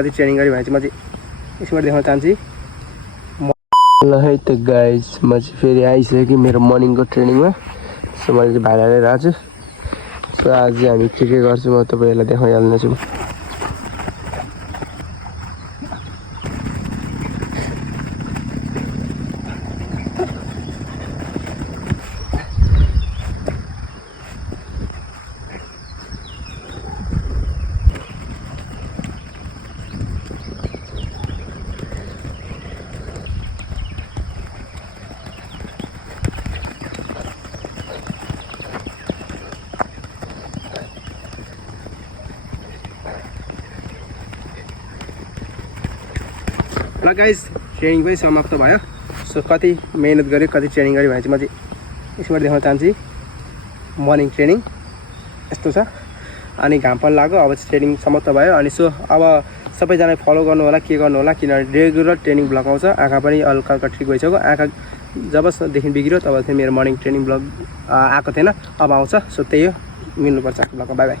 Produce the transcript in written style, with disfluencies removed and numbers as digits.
कति ट्रेनिङ गरे भने चाहिँ म चाहिँ यसबाट देखाउन चाहन्छु। ल है त गाइस, म चाहिँ फेरि आइसकेँ मेरो मर्निङको ट्रेनिङमा। सो मैले चाहिँ भाइलाई लिएर आएको छु। सो आज चाहिँ हामी के गर्छौँ म तपाईँहरूलाई देखाइहाल्नेछु। ल गाइस, ट्रेनिङ पनि समाप्त भयो। सो कति मेहनत गऱ्यो, कति ट्रेनिङ गऱ्यो भने चाहिँ म चाहिँ यसबाट देखाउन चाहन्छु। मर्निङ ट्रेनिङ यस्तो छ। अनि घाम पनि लाग्यो। अब चाहिँ ट्रेनिङ समाप्त भयो। अनि सो अब सबैजना फलो गर्नु होला, के गर्नु होला, किनभने रेगुलर ट्रेनिङ ब्लग आउँछ। आँखा पनि हल्का हल्का ठिक भइसक्यो। आँखा जबदेखि बिग्रियो तब चाहिँ मेरो मर्निङ ट्रेनिङ ब्लग आएको थिएन, अब आउँछ। सो त्यही हो, मिल्नुपर्छ ब्लगमा। By by.